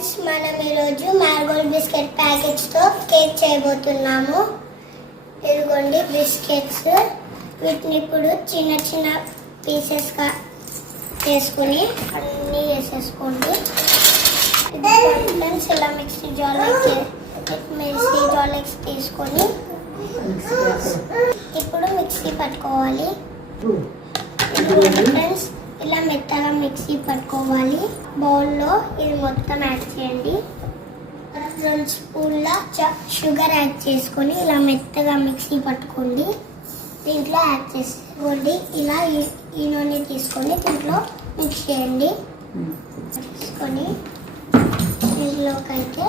Friends మనం ఈరోజు మ్యాంగోల్ biscuit ప్యాకెట్స్తో cake చేయబోతున్నాము. ఇదిగోండి బిస్కెట్స్. వీటిని ఇప్పుడు చిన్న చిన్న పీసెస్గా చేసుకుని అన్నీ వేసేసుకోండి. ఫ్రెండ్స్ ఇలా మిక్సీ జార్లోకి మిక్సీ జార్లోకి తీసుకొని ఇప్పుడు మిక్సీ పట్టుకోవాలి. ఫ్రెండ్స్ మెత్తగా మిక్సీ పట్టుకోవాలి. బౌల్లో ఇది మొత్తం యాడ్ చేయండి. రెండు స్పూన్ల చ- షుగర్ యాడ్ చేసుకొని ఇలా మెత్తగా మిక్సీ పట్టుకోండి. దీంట్లో యాడ్ చేసుకోండి. ఇలా ఈ- ఈ నూనె తీసుకొని దీంట్లో మిక్స్ చేయండి. తీసుకొని దీంట్లోకి అయితే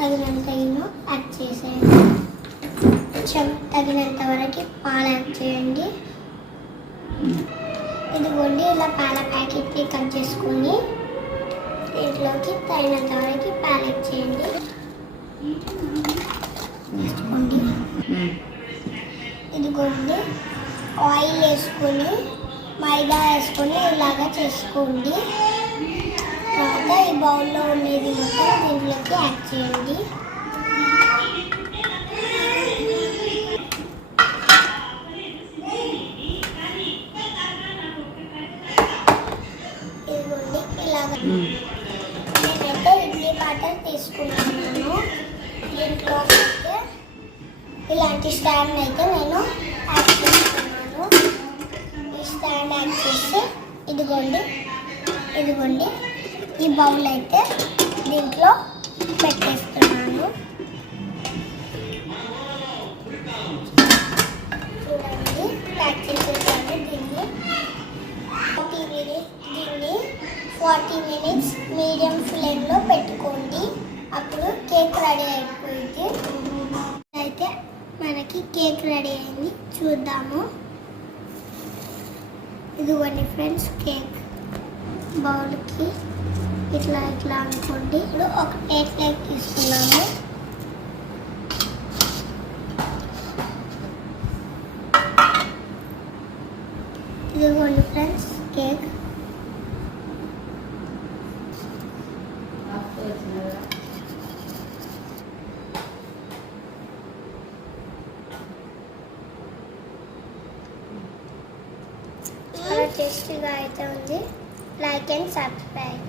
తగినంత ఈనో యాడ్ చేసేయండి. కొంచెం తగినంత వరకు పాలు యాడ్ చేయండి. ఇదిగోండి ఇలా పాల ప్యాకెట్ని కట్ చేసుకొని దీంట్లోకి తగినంత వరకు పాలు ఇచ్చేయండి చేయండి. వేసుకోండి ఇదిగోండి. ఆయిల్ వేసుకొని మైదా వేసుకొని ఇలాగా చేసుకోండి. తర్వాత ఈ బౌల్లో ఉండేది మొత్తం దీంట్లోకి యాడ్ చేయండి. నేనైతే ఇడ్లీ పాటర్ తీసుకుంటున్నాను దీంట్లో అయితే ఇలాంటి స్టాండ్ అయితే నేను యాడ్ చేసుకున్నాను. ఈ స్టాండ్ యాడ్ చేసి ఇదిగోండి ఇదిగోండి. ఈ బౌల్ అయితే దీంట్లో పెట్టేస్తున్నాను ఫార్టీ మినిట్స్ మీడియం ఫ్లేమ్లో పెట్టుకోండి. అప్పుడు కేక్ రెడీ అయిపోయింది. అయితే మనకి కేక్ రెడీ అయింది. చూద్దాము. ఇదిగోండి ఫ్రెండ్స్ కేక్ బౌల్కి ఇట్లా ఇట్లా అనుకోండి. ఇప్పుడు ఒక కేక్ కేక్ తీసుకున్నాము. ఇదిగోండి ఫ్రెండ్స్ కేక్ టేస్టీగా అయితే ఉంది లైక్ అండ్ సబ్స్క్రైబ్